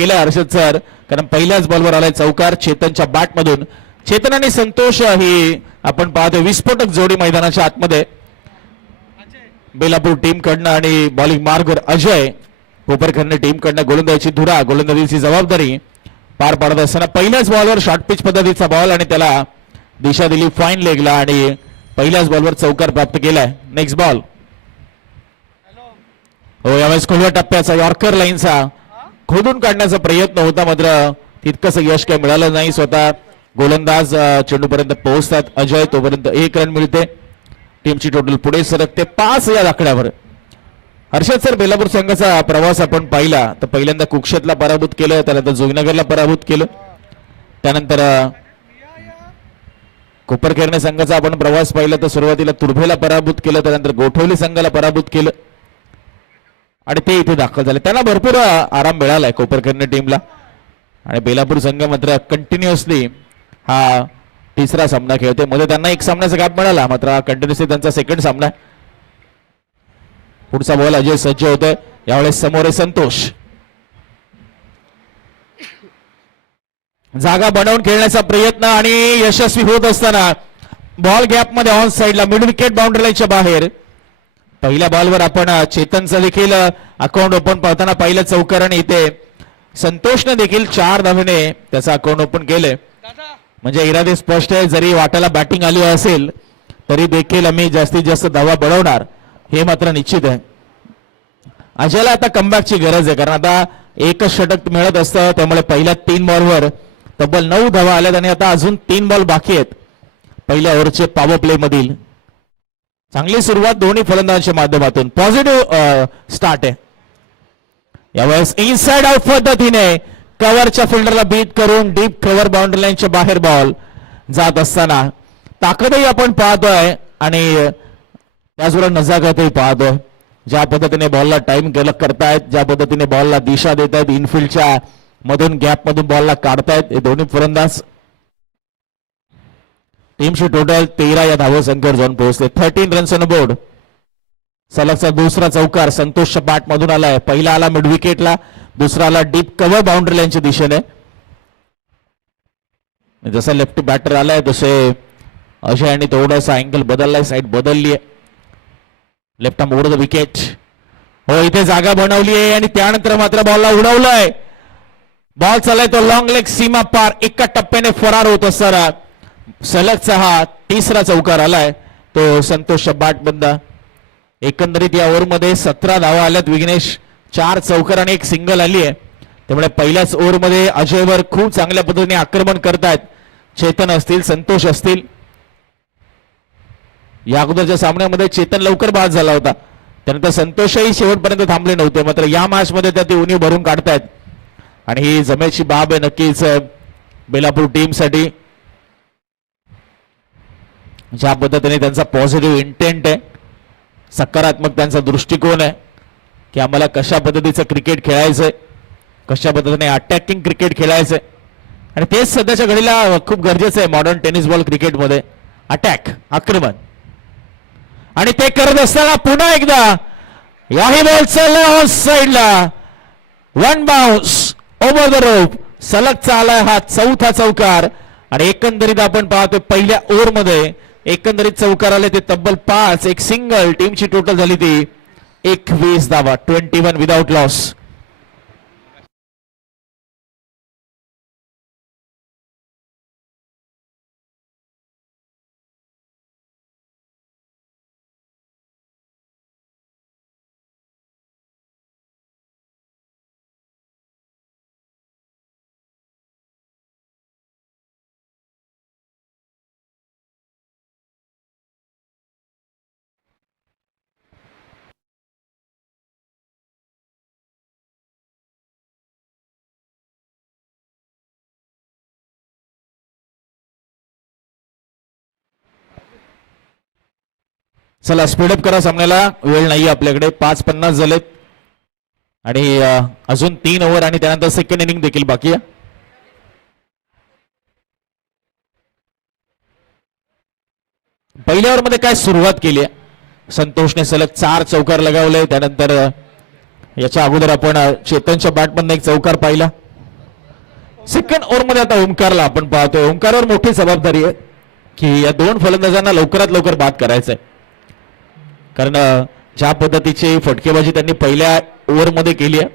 केलं हर्षद सर, कारण पहिल्याच बॉलवर आलाय चौकार चेतनच्या बॅट मधून. चेतन आणि संतोष ही आपण पाहतो विस्फोटक जोडी मैदानाच्या आतमध्ये बेलापूर टीम कडनं आणि बॉलिंग मार्गवर अजय कोपरखंड टीम कडनं गोलंदाजीची धुरा, गोलंदाजीची जबाबदारी पार पाडत असताना पहिल्याच बॉलवर शॉर्ट पिच पद्धतीचा बॉल आणि त्याला दिशा दिली फाईन लेगला आणि पहिल्याच बॉलवर चौकार प्राप्त केलाय. नेक्स्ट बॉल हो, यावेळेस खोलव्या टप्प्याचा यॉर्कर लाईनचा खोदून काढण्याचा प्रयत्न होता, मात्र तितकंच यश काही मिळालं नाही. स्वतः गोलंदाज चेंडूपर्यंत पोहोचतात अजय, तोपर्यंत 1 रन मिळते. टीमची टोटल पुढे सरकते 5 या आकड्यावर. हर्षद सर, बेलापूर संघाचा प्रवास आपण पाहिला तर पहिल्यांदा कुक्षेतला पराभूत केलं, त्यानंतर जोगीनगरला पराभूत केलं, त्यानंतर कोपरखैरणे संघाचा आपण प्रवास पाहिला तर सुरुवातीला तुर्भेला पराभूत केलं, त्यानंतर गोठवली संघाला पराभूत केलं आणि ते इथे दाखल झाले. त्यांना भरपूर आराम मिळालाय कोपरखैरणे टीमला. आणि बेलापूर संघ मात्र कंटिन्युअसली हा तिसरा सामना खेळते. मध्ये त्यांना एक सामन्याचा गॅप मिळाला, मात्र कंटिन्युअसली त्यांचा सेकंड सामना. पुढचा बॉल अजय सज्ज होतोय, यावेळेस समोर आहे संतोष. जागा बनवून खेळण्याचा प्रयत्न आणि यशस्वी होत असताना बॉल गॅप मध्ये ऑन साइडला मिड विकेट बाउंड्री लाईनच्या बाहेर. पहिल्या बॉलवर आपण चेतनचं देखील अकाउंट ओपन पाहताना पाहिलं चौकार आणि इथे संतोषने देखील 4 धावेने त्याचं अकाउंट ओपन केले. म्हणजे इरादे स्पष्ट आहे, जरी वाटाला बॅटिंग आली असेल तरी देखील आम्ही जास्तीत जास्त धावा बनवणार हे मात्र निश्चित आहे. अजयला आता कमबॅकची गरज आहे, कारण आता एकच षटक मिळत असतं, त्यामुळे पहिल्या 3 बॉलवर तब्बल 9 धावा आल्यात आणि आता अजून 3 बॉल बाकी आहेत पहिल्या ओव्हरचे पॉवर प्ले मधील. चांगली सुरुवात दोन्ही फलंदाजांच्या माध्यमातून, पॉझिटिव्ह स्टार्ट आहे. यावेळेस इनसाइड आउट पद्धतीने कव्हरच्या फिल्डरला बीट करून डीप कव्हर बाउंड्री लाईनच्या बाहेर बॉल जात असताना ताकदही आपण पाहतोय आणि त्याचबरोबर नजाकतही पाहतोय. ज्या पद्धतीने बॉलला टाइम करतायत, ज्या पद्धतीने बॉलला दिशा देत आहेत, इनफिल्डच्या मधून गॅप मधून बॉलला काढतायत हे दोन्ही फलंदाज. टीमची टोटल 13 या धावसंख्येवर जाऊन पोहोचले. 13 रन्स ऑन बोर्ड. सलगचा दुसरा चौकार संतोषच्या बॅट मधून आलाय. पहिला आला मिड विकेटला, दुसरा आला डीप कव्हर बाउंड्री लाईनच्या दिशेने. जसा लेफ्टी बॅटर आलाय तसे अजय यांनी थोडासा अँगल बदललाय, साईड बदलली आहे. Left arm over the wicket. हो, इथे जागा बनवली आहे आणि त्यानंतर मात्र बॉलला उडवलंय. बॉल चाललाय तो लॉंग लेग सीमा पार, एका टप्प्याने फरार होत असताना सलगचा हा तिसरा चौकार आलाय तो संतोषच्या बॅट बंद. एकंदरीत या ओव्हरमध्ये 17 धावा आल्यात. विघ्नेश 4 चौकार आणि 1 सिंगल आली आहे. त्यामुळे पहिल्याच ओव्हरमध्ये अजयवर खूप चांगल्या पद्धतीने आक्रमण करतायत चेतन असतील, संतोष असतील. या अगोदरच्या सामन्यामध्ये चेतन लवकर बाद झाला होता, त्यानंतर संतोषही शेवटपर्यंत थांबले नव्हते, मात्र या मॅच मध्ये त्या उणीव भरून काढतायत आणि ही जमेची बाब आहे नक्कीच बेलापूर टीम साठी. ज्या पद्धतीने त्यांचा पॉझिटिव्ह इंटेंट आहे, सकारात्मक त्यांचा दृष्टिकोन आहे की आम्हाला कशा पद्धतीचं क्रिकेट खेळायचंय, कशा पद्धतीने अटॅकिंग क्रिकेट खेळायचंय आणि तेच सध्याच्या घडीला खूप गरजेचं आहे मॉडर्न टेनिस बॉल क्रिकेटमध्ये. अटॅक, आक्रमण, आणि ते करत असताना पुन्हा एकदा याही बॉल चालला ऑफ साइडला. 1 बाउन्स ओव्हर द रोप. सलगचा आलाय हा 4था चौकार आणि एकंदरीत आपण पाहतो पहिल्या ओव्हरमध्ये एकंदरीत चौकार आले ते तब्बल 5, 1 सिंगल. टीमची टोटल झाली ती 21 धावा, 21 विदाउट लॉस. चला स्पीडअप करा, सामन्याला वेळ नाही आपल्याकडे. 5:50 झालेत आणि अजून 3 ओव्हर आणि त्यानंतर सेकंड इनिंग देखील बाकी आहे. पहिल्या ओव्हरमध्ये काय सुरुवात केली आहे, संतोषने सलग 4 चौकार लगावले. त्यानंतर याच्या अगोदर आपण चेतनच्या बॅटमधून एक चौकार पाहिला. सेकंड ओव्हर मध्ये आता ओमकारला आपण पाहतोय. ओमकारवर मोठी जबाबदारी आहे की या दोन फलंदाजांना लवकरात लवकर बाद करायचंय, कारण ज्या पद्धतीची फटकेबाजी त्यांनी पहिल्या ओव्हर मध्ये केली आहे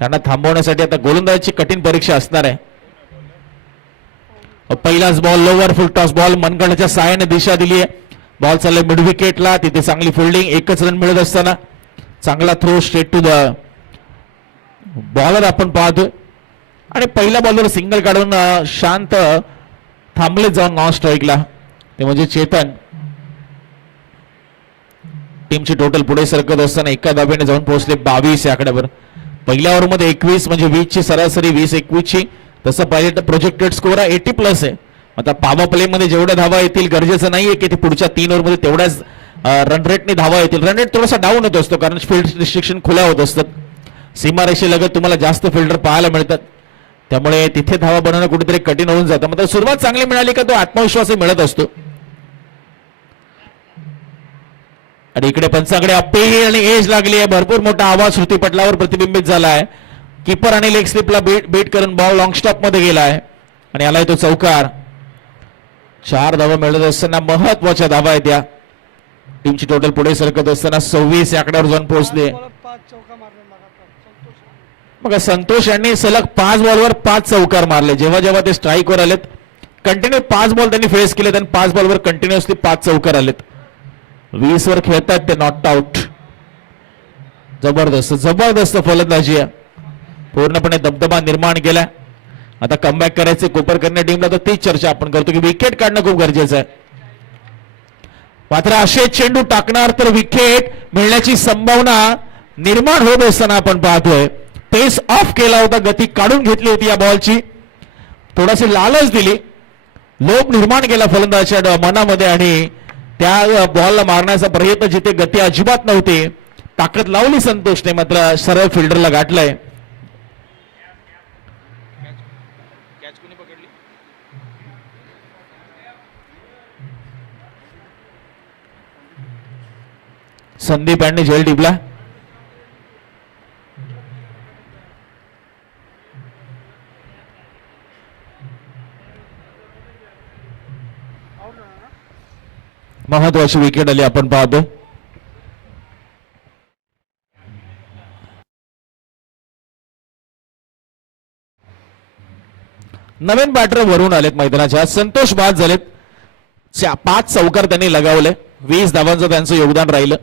त्यांना थांबवण्यासाठी आता गोलंदाजाची कठीण परीक्षा असणार आहे. पहिलाच ball lower full toss ball मनगडाच्या साहाय्याने दिशा दिली आहे. बॉल चाललाय मिड विकेटला, तिथे चांगली फिल्डिंग, एकच रन मिळत असताना चांगला throw straight to the bowler आपण पाहतोय आणि पहिल्या बॉलवर सिंगल काढून शांत थांबले जाऊन नॉन स्ट्राईकला, ते म्हणजे चेतन. टीमची टोटल पुढे सरकत असताना एका धाब्याने जाऊन पोहोचले 22 या आकड्यावर. पहिल्या ओव्हरमध्ये 21 म्हणजे 20 ची सरासरी, 20-21 ची. तसं पाहिजे तर प्रोजेक्टेड स्कोर 80+ आहे. आता पॉवर प्ले मध्ये जेवढ्या धावा येतील गरजेचं नाहीये की ते पुढच्या 3 ओव्हरमध्ये तेवढ्याच रन रेटने धावा येतील. रन रेट थोडासा डाऊन होत असतो कारण फील्ड रिस्ट्रिक्शन खुल्या होत असतात. सीमारेषेलगत तुम्हाला जास्त फिल्डर पाहायला मिळतात, त्यामुळे तिथे धावा बनवणं कुठेतरी कठीण होऊन जातं. मात्र सुरुवात चांगली मिळाली का तो आत्मविश्वासही मिळत असतो. आणि इकडे पंचाकडे अपील आणि एज लागली आहे. भरपूर मोठा आवाज श्रुतीपटलावर प्रतिबिंबित झाला आहे. कीपर आणि लेग स्लिपला बीट करून बॉल लॉंग स्टॉप मध्ये गेला आहे आणि आलाय तो चौकार. 4 धावा मिळत असताना महत्वाच्या धावा आहेत या. टीमची टोटल पुढे सरकत असताना 26 या आकड्यावर जाऊन पोहोचले. मग संतोष यांनी सलग 5 बॉलवर 5 चौकार मारले. जेव्हा जेव्हा ते स्ट्राईकवर आलेत कंटिन्यू 5 बॉल त्यांनी फेस केले आणि 5 बॉलवर कंटिन्युअसली 5 चौकार आलेत. 20 वर खेळतात ते नॉट आउट. जबरदस्त जबरदस्त फलंदाजी आहे. पूर्णपणे दबदबा निर्माण केला. आता कमबॅक करायचे कोपरकरने टीमला, तर तीच चर्चा आपण करतो की विकेट काढणं खूप गरजेचं आहे. मात्र असे चेंडू टाकणार तर विकेट मिळण्याची संभावना निर्माण होत असताना आपण पाहतोय. पेस ऑफ केला होता, गती काढून घेतली होती या बॉलची, थोडाशी लालच दिली, लोभ निर्माण केला फलंदाजाच्या मनामध्ये आणि त्या बॉलला मारण्याचा प्रयत्न जिथे गती अजिबात नव्हती ताकद लावली संतोषने, मात्र सरळ फिल्डरला गाठलंय. संदीप यांनी झेल टिपला. महत्वाची विकेट आली आपण पाहतो. नवीन बॅटर वरून आलेत मैदानाच्या. संतोष बाद झालेत. 5 चौकार त्यांनी लगावले. 20 धावांचं त्यांचं योगदान राहिलं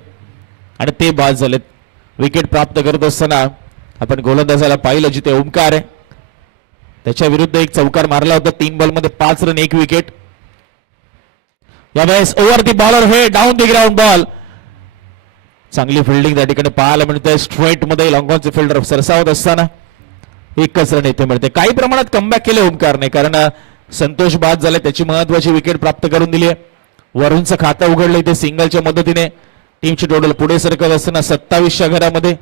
आणि ते बाद झालेत. विकेट प्राप्त करत असताना आपण गोलंदाजाला पाहिलं जिथे ओमकार आहे त्याच्या विरुद्ध एक चौकार मारला होता. 3 बॉलमध्ये 5 रन 1 विकेट. यावेळेस ओव्हर दी बॉलर हे डाऊन दी ग्राउंड बॉल. चांगली फिल्डिंग त्या ठिकाणी पाहायला मिळते. स्ट्रेट मध्ये लॉंगॉनचे फिल्डर सरसावत असताना एकच रन इथे मिळते. काही प्रमाणात कमबॅक केले ओमकारने, कारण संतोष बाद झाले, त्याची महत्वाची विकेट प्राप्त करून दिली आहे. वरूनचं खातं उघडलं इथे सिंगलच्या मदतीने. टीमची टोटल पुढे सरकत असताना 27 घरामध्ये.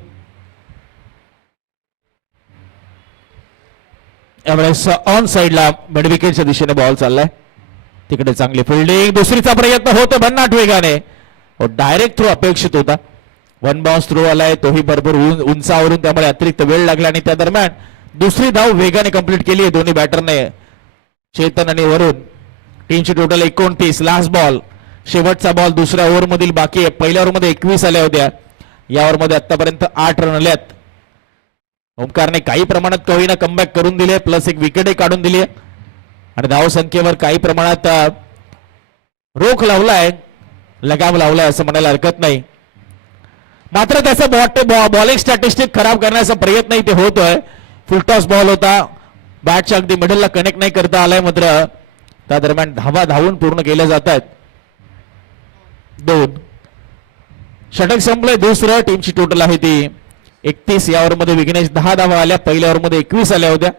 यावेळेस ऑन साइडला मिड विकेटच्या दिशेने बॉल चाललाय. तिकडे चांगली फिल्डिंग, दुसरीचा प्रयत्न होतो भन्नाट वेगाने. डायरेक्ट थ्रो अपेक्षित होता. 1 बाउन्स थ्रो आलाय, तोही भरपूर उंचावरून, त्यामुळे अतिरिक्त वेळ लागला आणि त्या दरम्यान दुसरी धाव वेगाने कंप्लीट केली आहे दोन्ही बॅटरने, चेतन आणि वरुण. टीमची टोटल 29. लास्ट बॉल, शेवटचा बॉल दुसऱ्या ओव्हर मधील बाकी आहे. पहिल्या ओव्हर मध्ये 21 आल्या होत्या, या ओव्हर मध्ये आतापर्यंत 8 रन आल्यात. ओमकारने काही प्रमाणात कवीना कमबॅक करून दिले, प्लस एक विकेटही काढून दिली आहे आणि धाव संख्येवर काही प्रमाणात रोख लावलाय, लगाम लावलाय असं म्हणायला हरकत नाही. मात्र त्याचा बॉलिंग स्टॅटिस्टिक खराब करण्याचा प्रयत्नही ते होतोय. फुलटॉस बॉल होता, बॅटच्या अगदी मिडलला कनेक्ट नाही करता आलाय, मात्र त्या दरम्यान धावा धावून पूर्ण केल्या जात आहेत. 2 षटक संपलंय. दुसरं टीमची टोटल आहे ती 31. या ओव्हरमध्ये विघ्नेश 10 धावा आल्या, पहिल्या ओव्हरमध्ये 21 आल्या होत्या.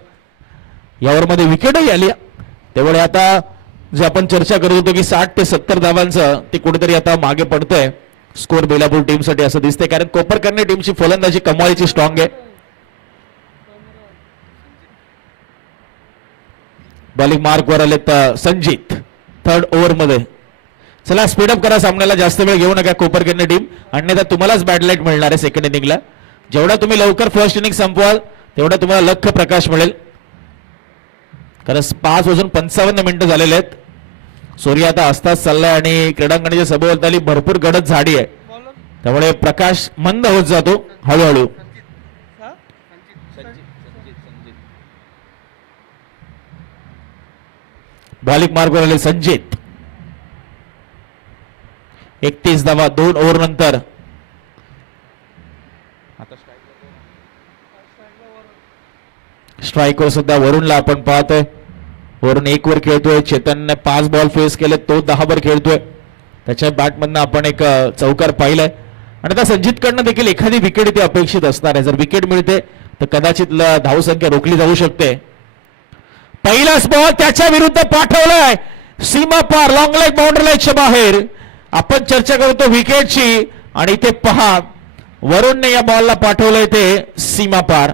या ओव्हरमध्ये विकेटही आली. त्यामुळे आता जे आपण चर्चा करत होतो की 60 ते 70 धावांचं, ते कुठेतरी आता मागे पडतंय स्कोर बेलापूर टीमसाठी असं दिसतंय, कारण कोपरकरने टीमची फलंदाजी कमालीची स्ट्रॉंग आहे. बॉलिंग मार्क वर आलेत संजित 3rd ओव्हरमध्ये. चला स्पीडअप करा, सामन्याला जास्त वेळ घेऊ नका कोपरकरने टीम, अन्यथा तुम्हालाच बॅटलाईट मिळणार आहे सेकंड इनिंगला. जेवढा तुम्ही लवकर फर्स्ट इनिंग संपवाल तेवढा तुम्हाला लख प्रकाश मिळेल. कारण 5:55 झालेले आहेत. सूर्य आता असताच चाललाय आणि क्रीडांगणाच्या सभोवताली भरपूर गडद झाडी आहे, त्यामुळे प्रकाश मंद होत जातो हळूहळू. बॉलिंग मार्गवर आले संजित. 31 धावा 2 ओव्हर नंतर. स्ट्राईकवर सध्या वरुणला आपण पाहतोय. वरून 1 वर खेळतोय. चेतनने 5 बॉल फेस केले, तो 10 वर खेळतोय. त्याच्या बॅटमधनं आपण एक चौकार पाहिलाय आणि आता संजित कडनं देखील एखादी विकेट इथे अपेक्षित असणार आहे. जर विकेट मिळते तर कदाचित धावसंख्या रोखली जाऊ शकते. पहिलाच बॉल त्याच्या विरुद्ध पाठवलाय सीमा पार, लॉंग लेग बाउंड्री लाईनच्या बाहेर. आपण चर्चा करतो विकेटची आणि इथे पहा वरुणने या बॉलला पाठवलंय ते सीमा पार.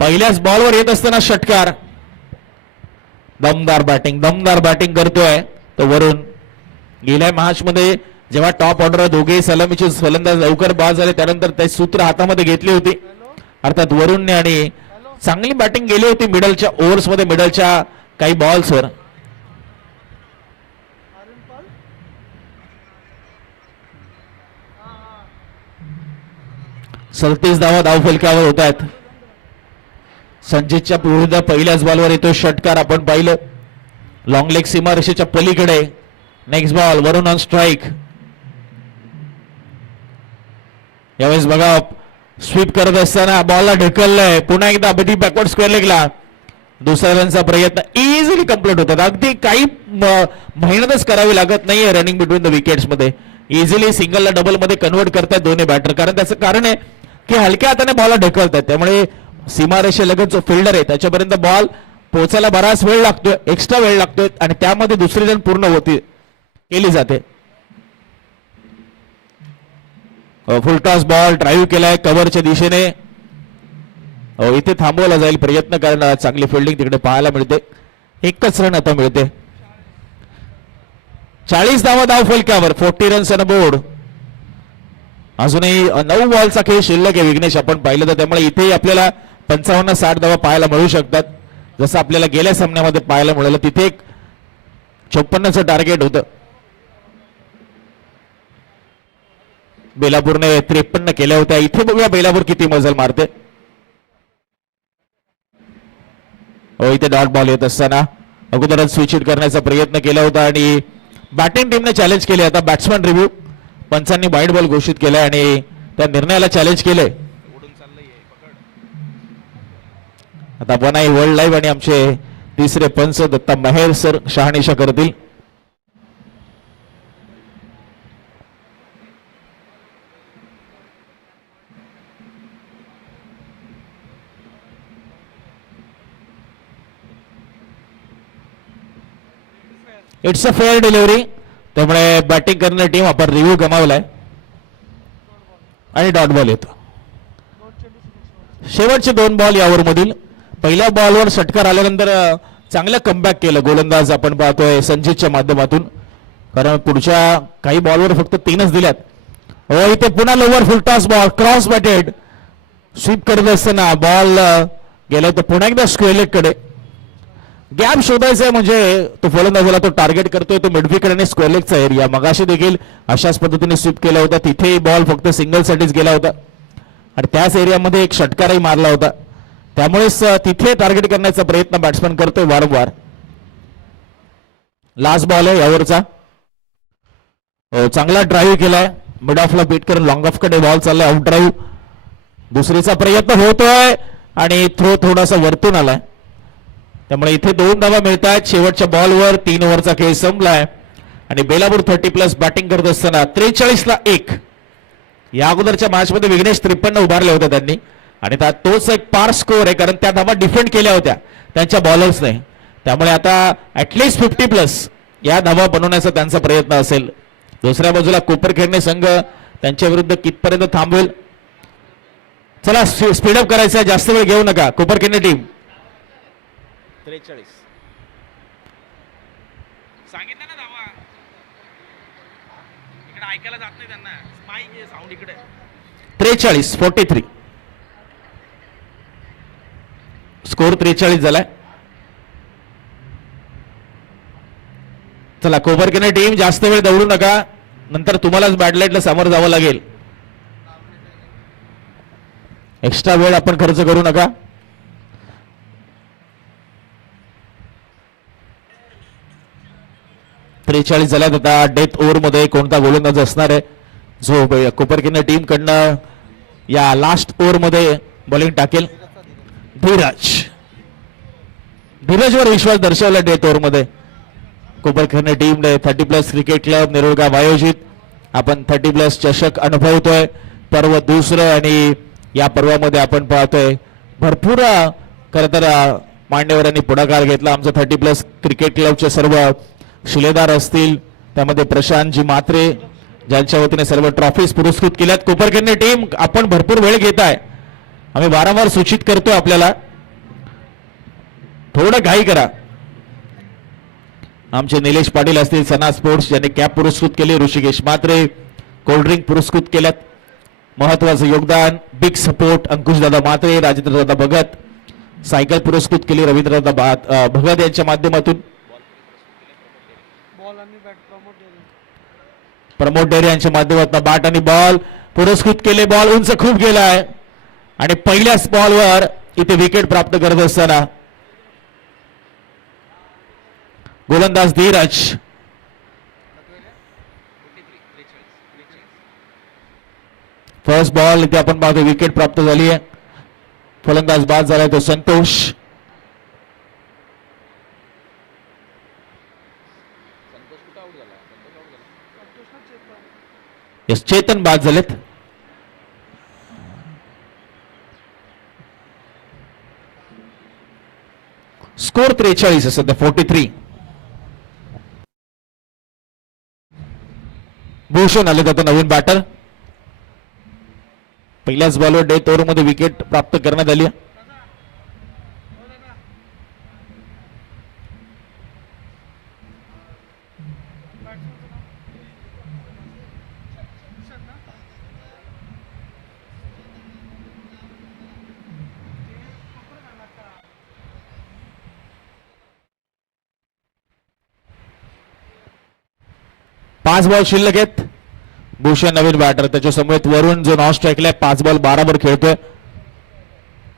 पहिल्याच बॉलवर येत असताना षटकार. दमदार बॅटिंग करतोय तो वरुण. गेल्या मॅच मध्ये जेव्हा टॉप ऑर्डर दोघे सलामीचे फलंदाज लवकर बाद झाले त्यानंतर ते सूत्र हातामध्ये घेतली होती अर्थात वरुणने, आणि चांगली बॅटिंग गेली होती मिडलच्या ओव्हर्स मध्ये, मिडलच्या काही बॉल्सवर. सदतीस धाव फलकावर होत आहेत. संजितच्या विरुद्ध पहिल्याच बॉलवर येतो षटकार आपण पाहिलं. लॉंग लेग सीमारेषेच्या पलीकडे. Next ball Varun on strike. यावेळेस बघा स्वीप करत असताना बॉलला ढकललंय. पुन्हा एकदा बॅकवर्ड स्क्वेअर लेगला. दुसऱ्या रनचा प्रयत्न इझिली कंप्लीट होतात. अगदी काही मेहनतच करावी लागत नाहीये रनिंग बिटवीन द विकेट्स मध्ये. इझिली सिंगलला डबल मध्ये कन्वर्ट करतात दोन्ही बॅटर. कारण त्याचं कारण आहे की हलक्या हाताने बॉलला ढकलतात, त्यामुळे सीमारेषेलगत जो फिल्डर आहे त्याच्यापर्यंत बॉल पोहोचायला बराच वेळ लागतोय, एक्स्ट्रा वेळ लागतोय आणि त्यामध्ये दुसरी रन पूर्ण होती केली जाते. फुलटॉस बॉल ड्राईव्ह केलाय कव्हरच्या दिशेने. इथे थांबवला जाईल प्रयत्न करणार. चांगली फिल्डिंग तिकडे पाहायला मिळते. एकच रन आता मिळते. 40 धाव फलकावर. 40 रन्स ऑन बोर्ड. अजूनही 9 बॉलचा खेळ शिल्लक आहे विघ्नेश आपण पाहिलं तर, त्यामुळे इथेही आपल्याला 55-60 धावा पाहायला मिळू शकतात. जसं आपल्याला गेल्या सामन्यामध्ये पाहायला मिळालं तिथे एक 54चं टार्गेट होतं. बेलापूरने 53 केल्या होत्या. इथे बघूया बेलापूर किती मजल मारते. इथे डॉट बॉल येत असताना अगोदरच स्विच हिट करण्याचा प्रयत्न केला होता आणि बॅटिंग टीमने चॅलेंज केले. आता बॅट्समॅन रिव्ह्यू पंचांनी वाईट बॉल घोषित केलाय आणि त्या निर्णयाला चॅलेंज केलंय. आता आपण आहे वर्ल्ड लाईव्ह आणि आमचे तिसरे पंच दत्ता महेर सर शहानिशा करतील. It's a fair delivery. त्यामुळे बॅटिंग करणारी टीम आपण रिव्ह्यू गमावलाय आणि डॉट बॉल येतो. शेवटचे 2 बॉल या ओव्हरमधील. पहिल्या बॉलवर षटकार आल्यानंतर चांगलं कमबॅक केलं गोलंदाज आपण पाहतोय संजितच्या माध्यमातून, कारण पुढच्या काही बॉलवर फक्त 3च दिल्यात. इथे पुन्हा lower full toss ball cross batted. Sweep करत असताना बॉल गेला तर पुन्हा एकदा स्क्वेअर लेग कडे. गॅप शोधायचा आहे म्हणजे तो फलंदाजाला तो टार्गेट करतोय तो मिडविकेट आणि स्क्वेअर लेगचा एरिया. मगाशी देखील अशाच पद्धतीने स्वीप केला होता. तिथे बॉल फक्त सिंगल साठीच गेला होता आणि त्याच एरियामध्ये एक षटकारही मारला होता. त्यामुळेच तिथे टार्गेट करण्याचा प्रयत्न बॅट्समॅन करतोय वारंवार. लास्ट बॉल आहे यावरचा. चांगला ड्राईव्ह केलाय. मिड ऑफला बीट करून लॉंग ऑफ कडे बॉल चाललाय. Out drive. दुसरीचा प्रयत्न होतोय आणि थ्रो थोडासा वरतून आलाय. त्यामुळे इथे 2 धावा मिळतात शेवटच्या बॉलवर. 3 ओव्हरचा खेळ संपलाय आणि बेलापूर 30+ बॅटिंग करत असताना 43ला 1. या अगोदरच्या मॅच मध्ये विघ्नेश 53 उभारले होते त्यांनी आणि तोच एक पार स्कोर आहे, कारण त्या धावा डिफेंड केल्या होत्या त्यांच्या बॉलर्सने. त्यामुळे आता ऍटलीस्ट 50+ या धावा बनवण्याचा त्यांचा प्रयत्न असेल. दुसऱ्या बाजूला कोपरखेडणे संघ त्यांच्या विरुद्ध कितपर्यंत थांबवेल. चला स्पीडअप करायचं, जास्त वेळ घेऊ नका. कोपरखेडणे टीम 43 सांगितलं ना धावा. इकडे ऐकायला जात नाही त्यांना. माईक साऊंड इकडे. 43-43 स्कोर 43 झालाय. चला कोपरखेडणे टीम जास्त वेळ दौडू नका, नंतर तुम्हालाच बॅडलाईटला सामोरं जावं लागेल. एक्स्ट्रा वेळ आपण खर्च करू नका. त्रेचाळीस झाल्यात. आता डेथ ओव्हर मध्ये कोणता गोलंदाज असणार आहे जो कोपरखेडणे टीम कडनं या लास्ट ओव्हर मध्ये बॉलिंग टाकेल? धीरजवर विश्वास दर्शवला डेथ ओव्हर मध्ये कोपरखेडणे टीमने. 30+ क्रिकेट क्लब नेरुळगाव आयोजित आपण 30+ चषक अनुभवतोय. पर्व दुसरं आणि या पर्वामध्ये आपण पाहतोय भरपूर खरं तर मान्यवरांनी पुढाकार घेतला. आमचं 30+ क्रिकेट क्लबचे सर्व शिलेदार असतील, त्यामध्ये प्रशांतजी मात्रे ज्यांच्या वतीने सर्व ट्रॉफीज पुरस्कृत केल्यात. कोपरखेडणे टीम आपण भरपूर वेळ घेत आहे, आम्ही वारंवार सूचित करतो आपल्याला थोडं घाई करा. आमचे निलेश पाटील असतील सना स्पोर्ट्स ज्यांनी कॅप पुरस्कृत केली, ऋषिकेश मात्रे कोल्ड्रिंक पुरस्कृत केल्यात. महत्वाचं योगदान, बिग सपोर्ट अंकुशदादा मात्रे, राजेंद्रदादा भगत. सायकल पुरस्कृत केली रवींद्रदादा भगत यांच्या माध्यमातून. प्रमोद डेरे यांच्या माध्यमातून बॅट आणि बॉल पुरस्कृत केले. बॉल उंच खूप गेलाय आणि पहिल्याच बॉलवर इथे विकेट प्राप्त करत असताना गोलंदाज धीरज. फर्स्ट बॉल इथे आपण पाहतो विकेट प्राप्त झाली आहे. फलंदाज बाद झालाय तो संतोष. चेतन बाद झालेत. स्कोर 43 सध्या 43. भूषण आले आता नवीन बॅटर. पहिल्याच बॉलवर डेथ ओव्हर मध्ये विकेट प्राप्त करण्यात आली. पाच बॉल शिल्लक आहेत. भूषण नवीन बॅटर, त्याच्या समोर वरुण जो नॉन स्ट्राईकला 5 बॉल 12 वर खेळतोय.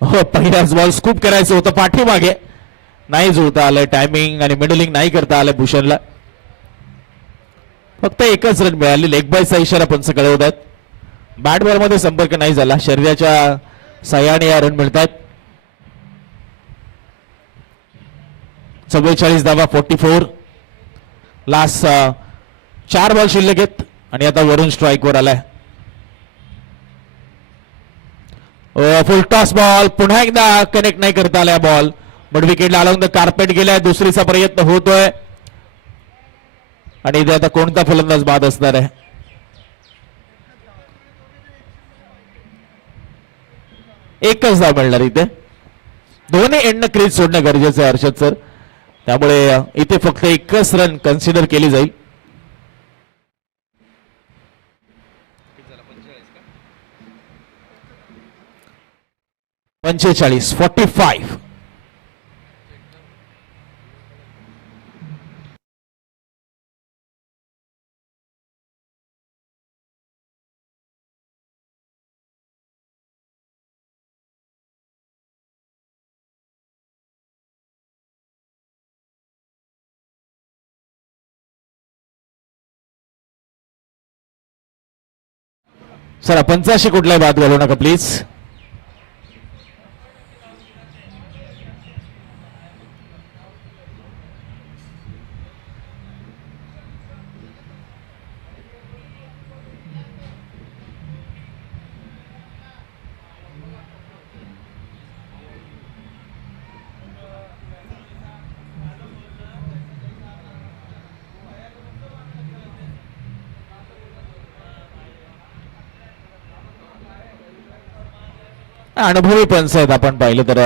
हो, पहिलाच बॉल स्कूप करायचं होतं पाठीमागे, नाही जुळता आलंय. टायमिंग आणि मिडलिंग नाही करता आलंय भूषणला. फक्त एकच रन मिळाली. लेग बायचा इशारा पंच कळवत आहेत. बॅट बॉल मध्ये संपर्क नाही झाला, शरीराच्या साह्याने या रन मिळतात. 44 धावा 44. लास्ट 4 बॉल शिल्लक आहेत आणि आता वरुण स्ट्राईक वर आलाय. फुल टॉस बॉल पुन्हा एकदा कनेक्ट नाही करता आलाय बॉल. बट विकेटला आला द कार्पेट गेलाय. दुसरीचा प्रयत्न होतोय आणि इथे आता कोणता फलंदाज बाद असणार आहे? एकच धाव मिळणार इथे. दोन्ही एंडनं क्रीज सोडणं गरजेचं आहे हर्षद सर, त्यामुळे इथे फक्त एकच रन कन्सिडर केली जाईल. 45. सर पंचाशी कुठलाही बाद घालू नका प्लीज. अनुभवी पंच आहेत. आपण पाहिलं तर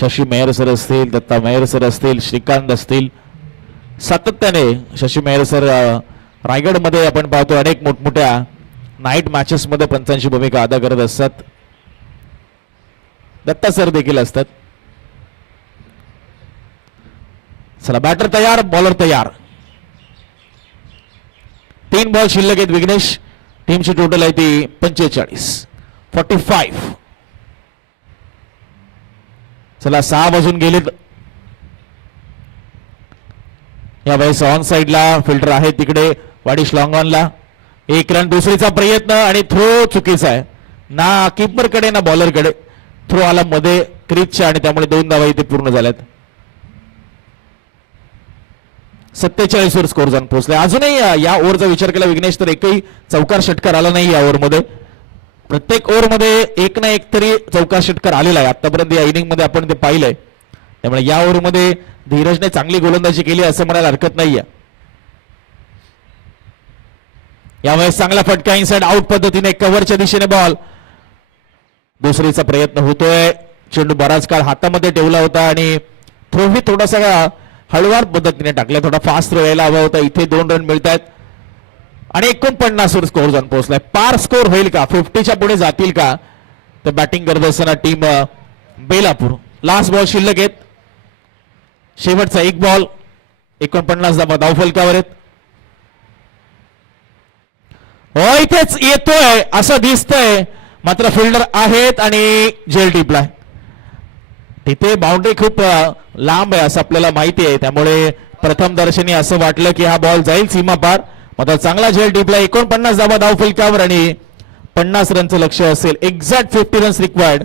शशी मेहर सर असतील, दत्ता मेहर सर असतील, श्रीकांत असतील, सातत्याने शशी मेहर सर रायगडमध्ये आपण पाहतो अनेक मोठमोठ्या नाईट मॅचेस मध्ये पंचांची भूमिका अदा करत असतात. दत्ता सर देखील असतात. चला बॅटर तयार, बॉलर तयार. 3 बॉल शिल्लक आहेत विघ्नेश. टीमची टोटल आहे ती 45. चला 6 वाजून गेलेत. या वेळेस ऑन साइडला फिल्डर आहे तिकडे वाडिश लॉंग ऑनला. 1 रन. दुसरीचा प्रयत्न आणि थ्रो चुकीचा आहे. ना कीपर कडे ना बॉलर कडे. थ्रो आला मध्ये क्रीजच्या आणि त्यामुळे 2 धावा इथे पूर्ण झाल्यात. 47 वर स्कोर जाऊन पोहोचले. अजूनही या ओव्हरचा विचार केला विघ्नेश तर एकही चौकार षटकार आला नाही या ओव्हरमध्ये. प्रत्येक ओव्हरमध्ये एक ना एक तरी चौकार षटकार आलेला आहे आतापर्यंत या इनिंग मध्ये आपण ते पाहिलंय. त्यामुळे या ओव्हरमध्ये धीरजने चांगली गोलंदाजी केली असं म्हणायला हरकत नाहीये. यावेळेस चांगला फटका इनसाइड आउट पद्धतीने कव्हरच्या दिशेने बॉल. दुसरीचा प्रयत्न होतोय. चेंडू बराच काळ हातामध्ये ठेवला होता आणि थ्रो ही थोडासा हळवार पद्धतीने टाकला. थोडा फास्ट थ्रो यायला हवा होता. इथे 2 रन मिळतात आणि 49 वर स्कोर जाऊन पोहोचलाय. पार स्कोर होईल का? 50च्या पुढे जातील का? तर बॅटिंग करत असताना टीम बेलापूर. लास्ट बॉल शिल्लक आहेत. शेवटचा 1 बॉल. 49 धावा धावफलकावर आहेत. हो इथेच येतोय असं दिसतंय मात्र फिल्डर आहेत आणि जेल टिपलाय. तिथे बाउंड्री खूप लांब आहे असं आपल्याला माहिती आहे. त्यामुळे प्रथम दर्शनी असं वाटलं की हा बॉल जाईल सीमा पार. मात्र चांगला झेल टिपला. 49 धावा धावफलकावर आणि 50 रनचं लक्ष असेल. एक्झॅक्ट 50 रन्स रिक्वायर्ड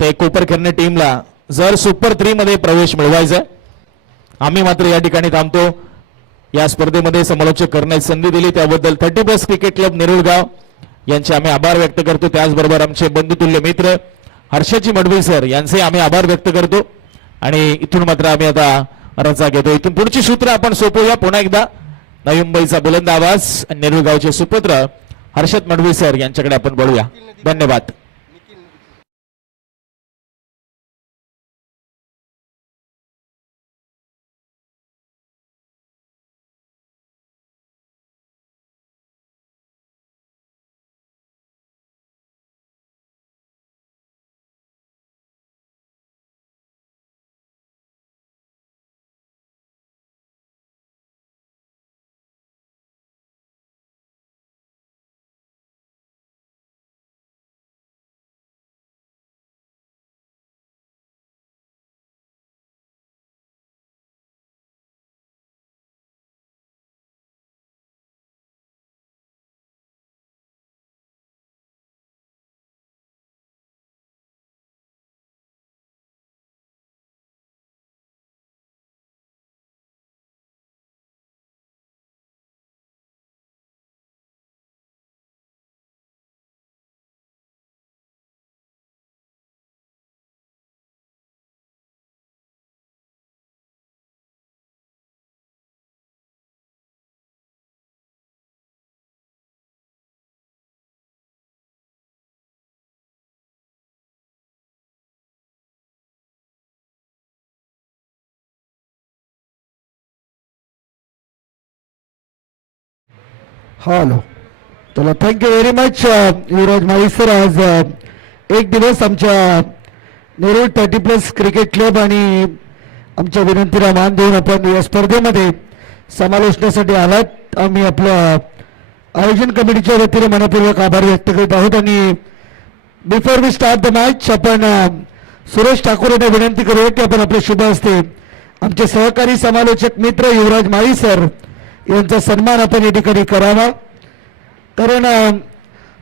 ते कोपरखैरणे टीमला जर सुपर 3 मध्ये प्रवेश मिळवायचा. आम्ही मात्र या ठिकाणी थांबतो. या स्पर्धेमध्ये समालोचक करण्याची संधी दिली त्याबद्दल 30+ क्रिकेट क्लब नेरुळगाव यांचे आम्ही आभार व्यक्त करतो. त्याचबरोबर आमचे बंधुतुल्य मित्र हर्षजी मडवी सर यांचे आम्ही आभार व्यक्त करतो. आणि इथून मात्र आम्ही आता रजा घेतो. इथून पुढची सूत्र आपण सोपवूया पुन्हा एकदा. नवी मुंबईचा बुलंद आवाज नेरुळगावचे सुपुत्र हर्षद मडवी सर यांच्याकडे आपण बोलूया. धन्यवाद. हॅलो. चला थँक्यू व्हेरी मच युवराज माळी सर. आज एक दिवस आमच्या नेरूळ 30+ क्रिकेट क्लब आणि आमच्या विनंतीला मान देऊन आपण या स्पर्धेमध्ये समालोचनासाठी आलात. आम्ही आपल्या आयोजन कमिटीच्या वतीने मनपूर्वक आभार व्यक्त करीत आहोत. आणि before we start the match आपण सुरेश ठाकूर यांना विनंती करूया की आपण आपले शुभ हस्ते आमचे सहकारी समालोचक मित्र युवराज माळी सर यांचा सन्मान आपण या ठिकाणी करावा. कारण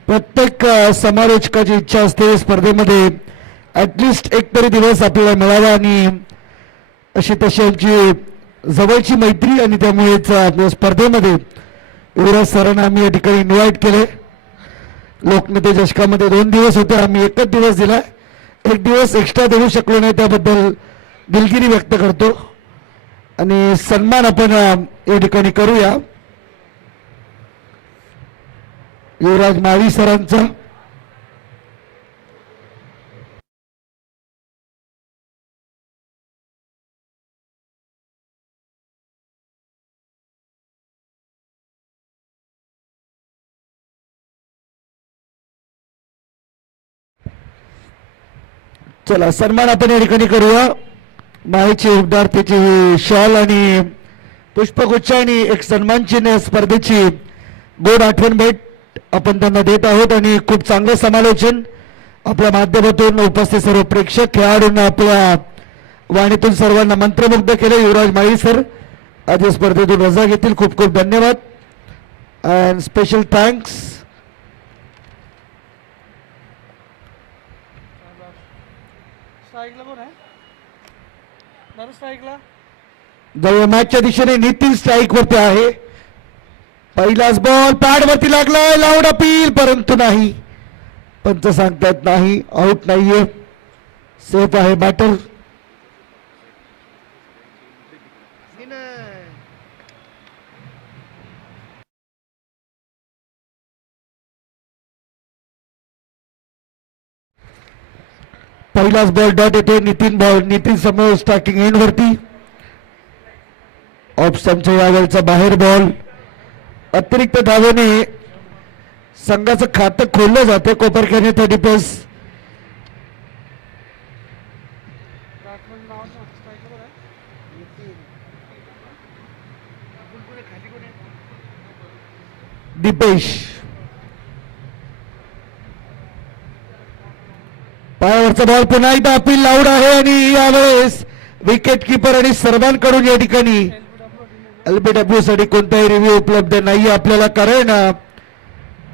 प्रत्येक समालोचकाची इच्छा असते स्पर्धेमध्ये ॲटलिस्ट एक तरी दिवस आपल्याला मिळावा आणि अशी तशी आमची जवळची मैत्री आणि त्यामुळेच आपल्या स्पर्धेमध्ये युवराज सरांना आम्ही या ठिकाणी इन्व्हाइट केले. लोकनेते चषकामध्ये 2 दिवस होते. आम्ही एकच दिवस दिला. 1 दिवस एक्स्ट्रा देऊ शकलो नाही त्याबद्दल दिलगिरी व्यक्त करतो. आणि सन्मान आपण या ठिकाणी करूया युवराज माळी सरांचा. चला सन्मान आपण या ठिकाणी करूया. माळीची उबदार त्याची शॉल आणि पुष्पगुच्छ आणि एक सन्मान चिन्ह या स्पर्धेची गोड आठवण भेट आपण त्यांना देत आहोत आणि खूप चांगलं समालोचन आपल्या माध्यमातून उपस्थित सर्व प्रेक्षक खेळाडूंना आपल्या वाणीतून सर्वांना मंत्रमुग्ध केले. युवराज माळी सर आज या स्पर्धेतून रजा घेतील. खूप खूप धन्यवाद अँड स्पेशल थँक्स. जवळ मॅचच्या दिशेने नितीन स्ट्राईक वरती आहे. पहिलाच बॉल पॅड वरती लागलाय. लाऊड अपील परंतु नाही. पंच सांगतात नाही, आउट नाहीये, सेफ आहे बॅटर. पहिलाच बॉल डॉट येतोय. नितीन समोर स्ट्रायकिंग एंड वरती. ऑफ स्टंपच्या यावेळचा बाहेर बॉल. अतिरिक्त धावेने संघाचं खातं खोललं जाते. कोपरखेडणे 30+. दीपेश पायावरचा बॉल पुन्हा एकदा अपील लाऊड आहे आणि यावेळेस विकेट किपर आणि सर्वांकडून या ठिकाणी LBW साठी कोणताही रिव्ह्यू उपलब्ध नाहीये आपल्याला, कारण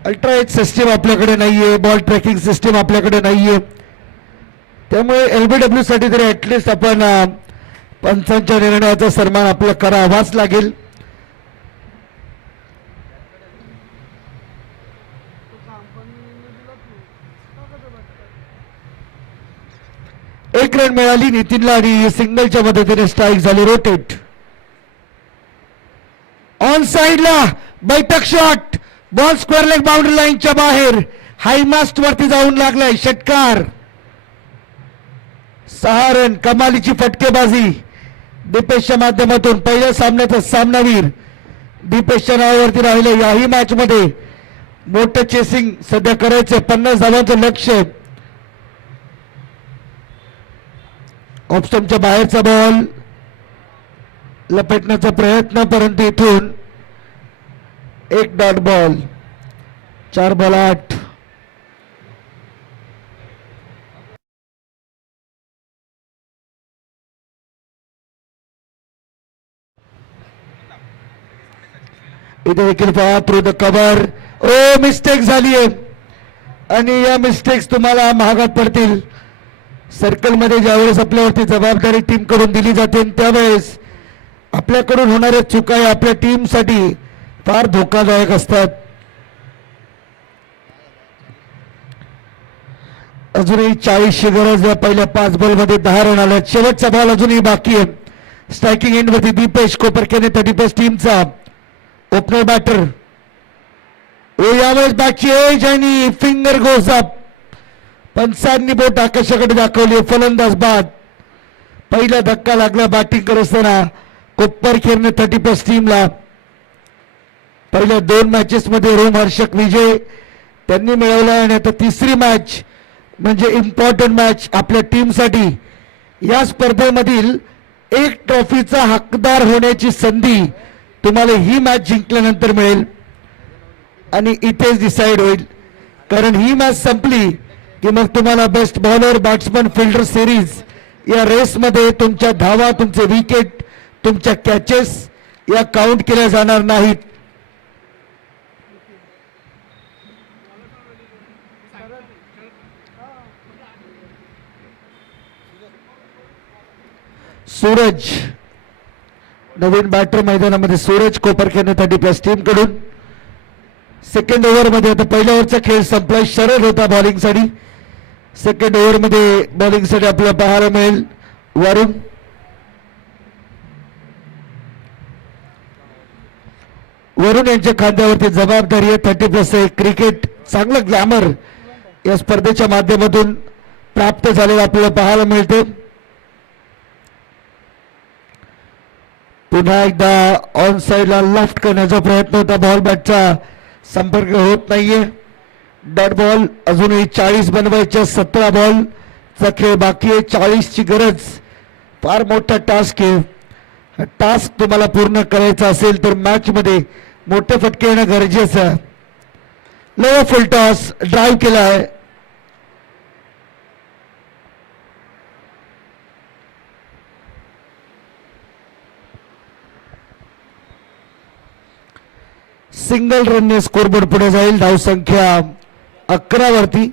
अल्ट्रा एज सिस्टीम आपल्याकडे नाहीये, बॉल ट्रॅकिंग सिस्टीम आपल्याकडे नाहीये. त्यामुळे LBW साठी तरी ऍटलिस्ट आपण पंचांच्या निर्णयाचा सन्मान आपला करावाच लागेल. एक रन मिळाली नितीनला आणि सिंगलच्या मदतीने स्ट्राईक झाली. रोटेट ऑन साइडला बैठक shot. Ball square leg boundary लाईनच्या बाहेर हाय मास्ट वरती जाऊन लागलाय. षटकार. 6 रन. कमालीची फटकेबाजी दीपेशच्या माध्यमातून. पहिल्या सामन्याचा सामनावीर दीपेशच्या नावावरती राहिले. याही मॅच मध्ये मोठं चेसिंग सध्या करायचं. 50 धावांचं लक्ष्य. ऑफस्टंपच्या बाहेरचा बॉल लपेटण्याचा प्रयत्न, परंतु इथून एक डॉट बॉल. 4 बॉल 8. इथे देखील पहा through the cover. Oh mistake झालीये आणि या मिस्टेक्स तुम्हाला महागात पडतील. सर्कलमध्ये ज्यावेळेस आपल्यावरती जबाबदारी टीम कडून दिली जाते त्यावेळेस आपल्याकडून होणाऱ्या चुका या आपल्या टीमसाठी फार धोकादायक असतात. अजूनही 40ची गरज आहे. पहिल्या 5 बॉलमध्ये 10 रन आल्यात. शेवटचा बॉल अजूनही बाकी आहे. स्ट्रायकिंग एंड वरती दीपेश कोपरखेडणे 30+ टीमचा ओपनर बॅटर. यावेळेस बॅटची एज आणि फिंगर गोज अप. पंचांनी बोट आकाशाकडे दाखवली. फलंदाज बाद. पहिला धक्का लागला बॅटिंग करत असताना कोपरखेडणे 30+ टीमला. पहिल्या 2 मॅचेस मध्ये रोमहर्षक विजय त्यांनी मिळवला आणि आता तिसरी मॅच म्हणजे इम्पॉर्टंट मॅच आपल्या टीमसाठी. या स्पर्धेमधील एक ट्रॉफीचा हकदार होण्याची संधी तुम्हाला ही मॅच जिंकल्यानंतर मिळेल आणि इथेच डिसाइड होईल. कारण ही मॅच संपली की मग तुम्हाला best bowler, batsman, fielder series या रेसमध्ये तुमच्या धावा, तुमचे विकेट, तुमच्या कॅचेस या काउंट केल्या जाणार नाहीत. सूरज नवीन बॅटर मैदानामध्ये. सूरज कोपरखेडणे 30+ टीम कडून. सेकंड ओव्हर मध्ये आता पहिल्या ओव्हरचा खेळ संपला. शरद होता बॉलिंग साठी. सेकंड ओव्हर मध्ये बॉलिंग साठी आपल्याला पाहायला मिळेल वरुण. वरुण यांच्या खांद्यावरती जबाबदारी आहे. 30+ क्रिकेट चांगलं ग्लॅमर या स्पर्धेच्या माध्यमातून प्राप्त झालेलं आपल्याला पाहायला मिळते. पुन्हा एकदा ऑन साइडला लेफ्ट करण्याचा प्रयत्न होता. बॉल बॅटचा संपर्क होत नाहीये. Dot ball. अजूनही 40 बनवायच्या. 17 बॉलचा खेळ बाकी आहे. 40ची गरज. फार मोठा टास्क आहे टास्क तुम्हाला पूर्ण करायचा असेल तर मॅच मध्ये मोठे फटके येणं गरजेचं आहे. लो फुल टॉस ड्राईव्ह केला आहे. सिंगल रनने स्कोरबोर्ड पुढे जाईल. धाव संख्या 11 वरती.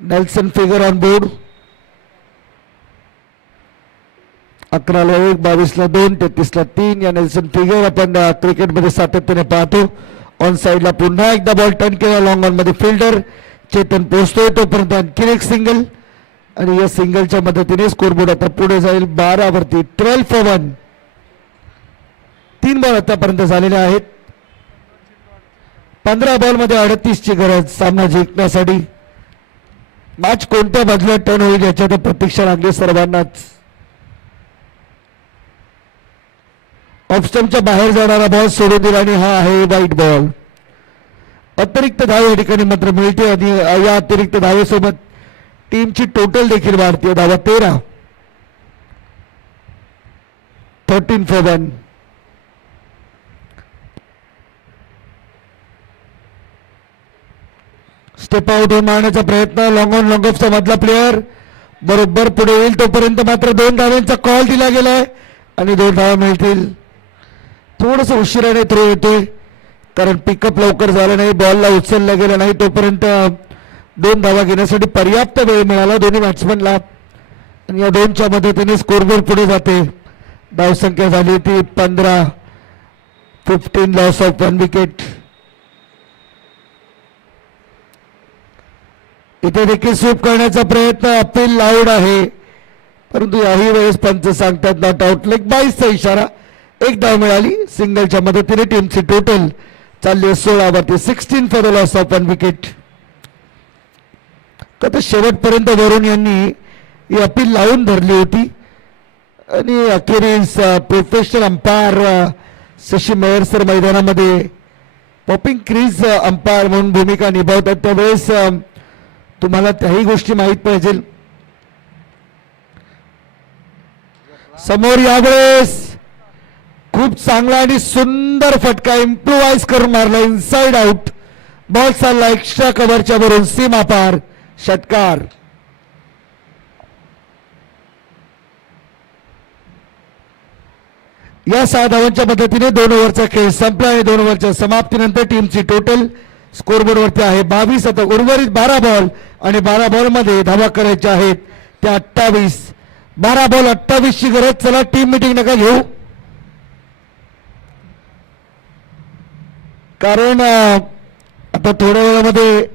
Nelson figure on board. 11ला 1, 22ला 2, 33ला 3 या नेल्सन फिगर आपण क्रिकेटमध्ये सातत्याने पाहतो. ऑन साइडला पुन्हा एकदा बॉल टर्न केला. लॉंग ऑन मध्ये फिल्डर चेतन पोहोचतोय तोपर्यंत आणखी एक सिंगल आणि या सिंगलच्या मदतीने स्कोरबोर्ड आता पुढे जाईल 12 वरती. 12 for 1. 3 बॉल आतापर्यंत झालेले आहेत. 15 बॉलमध्ये 38 ची गरज सामना जिंकण्यासाठी. मॅच कोणत्या बाजूला टर्न होईल याच्यात प्रतीक्षा लागली सर्वांनाच. ऑफस्टमच्या बाहेर जाणारा बॉल सोडून दिला आणि हा आहे वाईट बॉल. अतिरिक्त धाव या ठिकाणी मात्र मिळते आणि या अतिरिक्त धावेसोबत टीमची टोटल देखील वाढते. धावा 13. 13 for 1. स्टेप आउट मारण्याचा प्रयत्न. लॉंग ऑन लॉंग ऑफचा मधला प्लेअर बरोबर पुढे येईल तोपर्यंत मात्र 2 धावांचा कॉल दिला गेलाय आणि 2 धावा मिळतील. थोडस उशिराने थ्रो येतोय कारण पिकअप लवकर झालं नाही. बॉलला उचलला गेला नाही तोपर्यंत 2 धावा घेण्यासाठी पर्याप्त वेळ मिळाला दोन्ही बॅट्समनला आणि या 2च्या मदतीने स्कोरबोर्ड पुढे जाते. धावसंख्या झाली ती 15. 15 लॉस ऑफ 1 विकेट. इथे देखील स्वीप करण्याचा प्रयत्न. अपील लाऊड आहे परंतु याही वेळेस पंच सांगतात नॉट आउट. लेग 22चा इशारा. 1 धाव मिळाली. सिंगलच्या मदतीने टीमची टोटल चालली 16 वरती. 16 for the loss of 1 wicket. तर शेवटपर्यंत वरुण यांनी ही अपील लावून धरली होती आणि अखेरीस professional umpire Shashi mayor sir मैदानामध्ये पॉपिंग क्रीज अंपायर म्हणून भूमिका निभावतात. त्यावेळेस तुम्हाला त्याही गोष्टी माहीत पाहिजे. समोर यावेळेस खूप चांगला आणि सुंदर फटका इम्प्रोवाइज करून मारला. Inside out. बॉल चालला एक्स्ट्रा कव्हरच्या वरून सीमा पार. षटकार. या 6 धावांच्या मदतीने 2 ओव्हरचा खेळ संपला आणि 2 ओव्हरच्या समाप्तीनंतर टीमची टोटल स्कोरबोर्ड वरती आहे 22. आता उर्वरित 12 बॉल आणि 12 बॉल मध्ये धावा करायच्या आहेत त्या 28. 12 बॉल 28 ची गरज. चला टीम मीटिंग नका घेऊ कारण आता थोड्या वेळामध्ये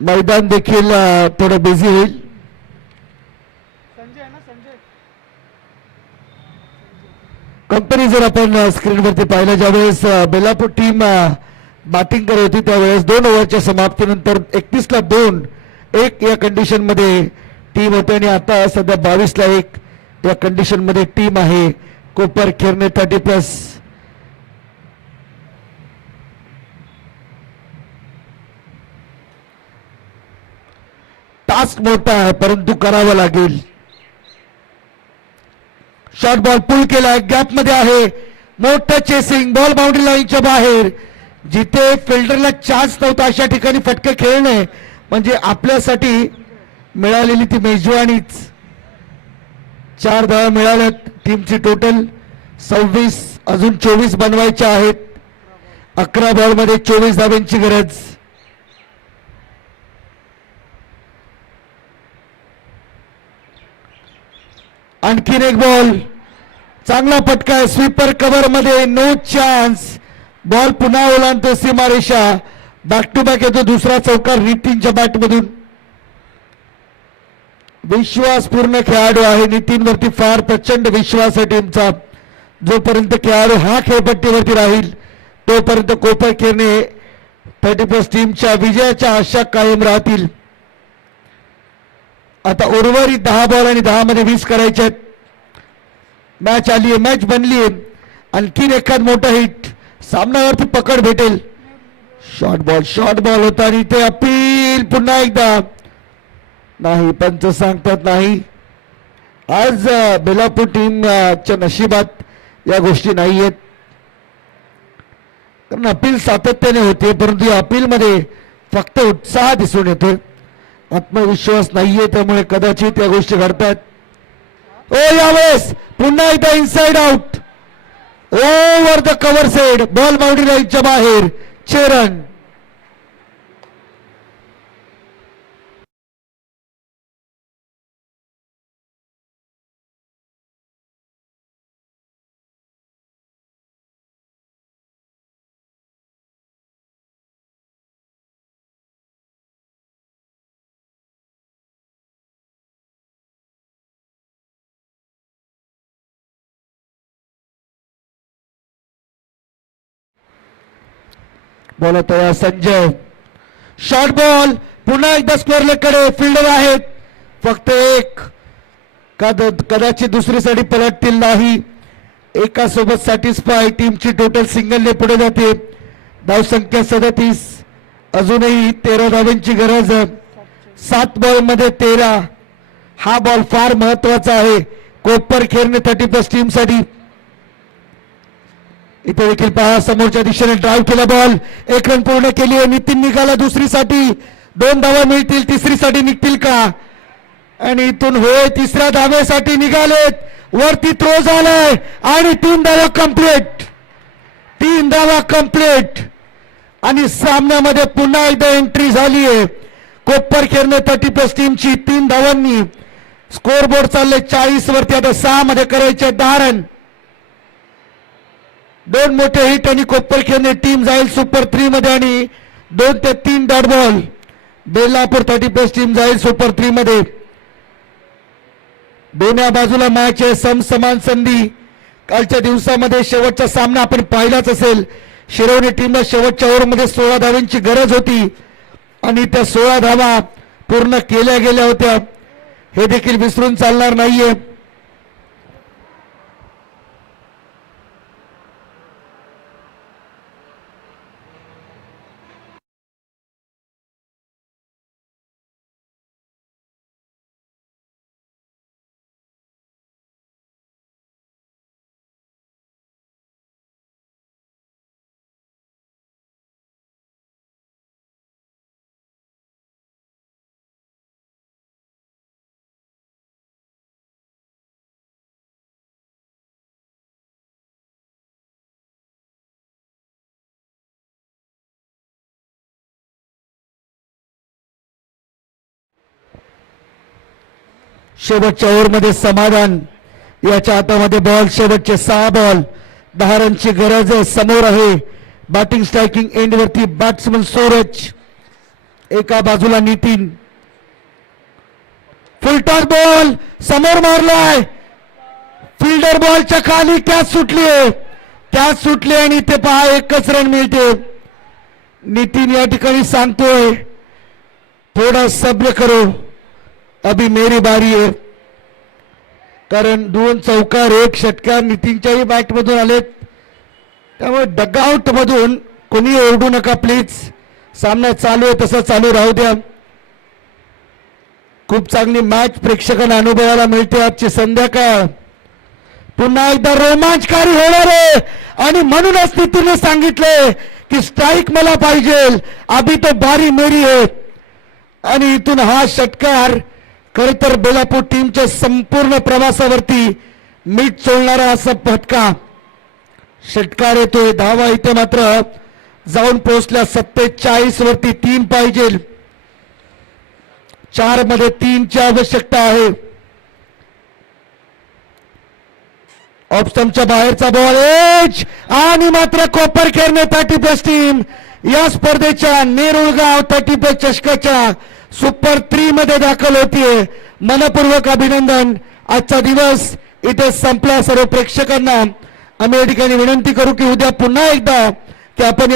मैदान देखील थोडं बिझी होईल. कंपनी जर आपण स्क्रीनवरती पाहिलं ज्यावेळेस बेलापूर टीम बॅटिंग करत होती त्यावेळेस 2 ओव्हरच्या समाप्तीनंतर 31ला 2 1 या कंडिशन मध्ये टीम होते आणि आता सध्या 22ला 1 या कंडिशन मध्ये टीम आहे. कोपर खेरणे 30+. टास्क मोठा आहे परंतु करावं लागेल. शॉर्ट बॉल पुल केलाय. गॅप मध्ये आहे. मोठं चेसिंग. बॉल बाउंड्री लाईनच्या बाहेर. जिथे फिल्डरला चान्स नव्हता अशा ठिकाणी फटके खेळणे म्हणजे आपल्यासाठी मिळालेली ती मेजवानीच. 4 धावा मिळाल्यात. टीमची टोटल 26. अजून 24 बनवायच्या आहेत. 11 बॉल मध्ये 24 धावांची गरज. आणखीन एक बॉल. चांगला फटका आहे. स्वीपर कव्हर मध्ये. No chance. बॉल पुन्हा ओलांडतो सीमारेषा. बॅक टू बॅक येतो दुसरा चौकार नितीनच्या बॅट मधून. विश्वासपूर्ण खेळाडू आहे नितीन वरती. फार प्रचंड विश्वास आहे टीमचा. जोपर्यंत खेळाडू हा खेळपट्टीवरती राहील तोपर्यंत कोपर खेळणे 30+ टीमच्या विजयाच्या आशा कायम राहतील. आता उर्वरित 10 बॉल आणि 10 मध्ये 20 करायचे आहेत. मॅच आली आहे. मॅच बनली आहे. आणखीन एखाद मोठा हिट. सामन्यावरती पकड भेटेल. शॉर्ट बॉल होता आणि ते अपील पुन्हा एकदा नाही. पंच सांगतात नाही. आज बेलापूर टीमच्या नशिबात या गोष्टी नाही आहेत, कारण अपील सातत्याने होते, परंतु या अपीलमध्ये फक्त उत्साह दिसून येतोय, आत्मविश्वास नाहीये, त्यामुळे कदाचित या गोष्टी घडतात. ओ यावेळेस पुन्हा एकदा inside out over the cover side, ball boundary लाईनच्या बाहेर, चेरन. बॉल तयार संजय, शॉर्ट बॉल, पुन्हा एकदा स्क्वेअर लेग कडे फिल्डर आहेत, फक्त एक, कदाचित दुसरी साठी पलटतील नाही, एका सोबत सॅटिस्फाय, टीमची टोटल सिंगलने पुढे जाते. धावसंख्या 37, अजूनही 13 धावांची गरज. 7 बॉल मध्ये 13. हा बॉल फार महत्वाचा आहे कोपर खेळणे 30+ टीम साठी. इथे देखील पहा, समोरच्या दिशेने ड्राईव्ह केला बॉल, 1 रन पूर्ण केली आहे. नितीन निघाला दुसरीसाठी, 2 धावा मिळतील, तिसरीसाठी निघतील का? आणि इथून होय, तिसऱ्या धावेसाठी निघालेत, वरती थ्रो झालाय आणि 3 धावा कंप्लीट, 3 धावा कंप्लीट. आणि सामन्यामध्ये पुन्हा एकदा एंट्री झाली आहे कोपर खेळणे 30+ टीमची. 3 धावांनी स्कोर बोर्ड चालले 40 वरती, आता 6 मध्ये करायचे 10 रन. 2 मोठे हिट आणि कोपर खेळणे टीम जाईल सुपर 3 मध्ये, आणि 2 ते 3 डॉट बॉल बेलापूर 30+ टीम जाईल सुपर 3 मध्ये. दोन्ही बाजूला मॅच आहे, समसमान संधी. कालच्या दिवसामध्ये शेवटचा सामना आपण पाहिलाच असेल, शिरवणे टीमला शेवटच्या ओव्हरमध्ये 16 धावांची गरज होती आणि त्या 16 धावा पूर्ण केल्या गेल्या होत्या, हे देखील विसरून चालणार नाहीये. शेवटच्या ओव्हरमध्ये समाधान, याच्या हातामध्ये बॉल, शेवटचे 6 बॉल, 10 रनची गरज आहे. समोर आहे बॅटिंग स्ट्रायकिंग एंड वरती बॅट्समन सूरज, एका बाजूला नितीन. फुलटॉस बॉल समोर मारलाय, फिल्डर बॉलच्या खाली कॅच सुटली आणि ते पहा 1च रन मिळते. नितीन या ठिकाणी सांगतोय थोडा सब्र करो, अभी मेरी बारी है, कारण 2 चौकार 1 षटकार नितीनच्याही बॅट मधून आलेत, त्यामुळे डगआउट मधून कोणी ओरडू नका प्लीज, सामना चालू आहे तसा चालू राहू द्या. खूप चांगली मॅच प्रेक्षकांना अनुभवायला मिळते. आजची संध्याकाळ पुन्हा एकदा रोमांचकारी होणार आहे आणि म्हणूनच नितीनने सांगितले की स्ट्राईक मला पाहिजे, अभी तो बारी मेरी है. आणि इथून हा षटकार खर तर बेलापूर टीमच्या संपूर्ण प्रवासावरती मीठ चोळणारा असा फटका षटकार येतोय. धावा इथे मात्र जाऊन पोहोचल्या 47 वरती, 3 पाहिजे, 4 मध्ये 3 ची आवश्यकता आहे. ऑफ स्टंपच्या बाहेरचा बॉल, एज, आणि मात्र कोपर खेळणे 30+ टीम या स्पर्धेच्या नेरुळगाव 30+ चषकाच्या सुपर 3 मध्ये दाखल होतीये. मनपूर्वक अभिनंदन. आजचा दिवस इथे संपला. सर्व प्रेक्षकांना आम्ही या ठिकाणी विनंती करू की उद्या पुन्हा एकदा की आपण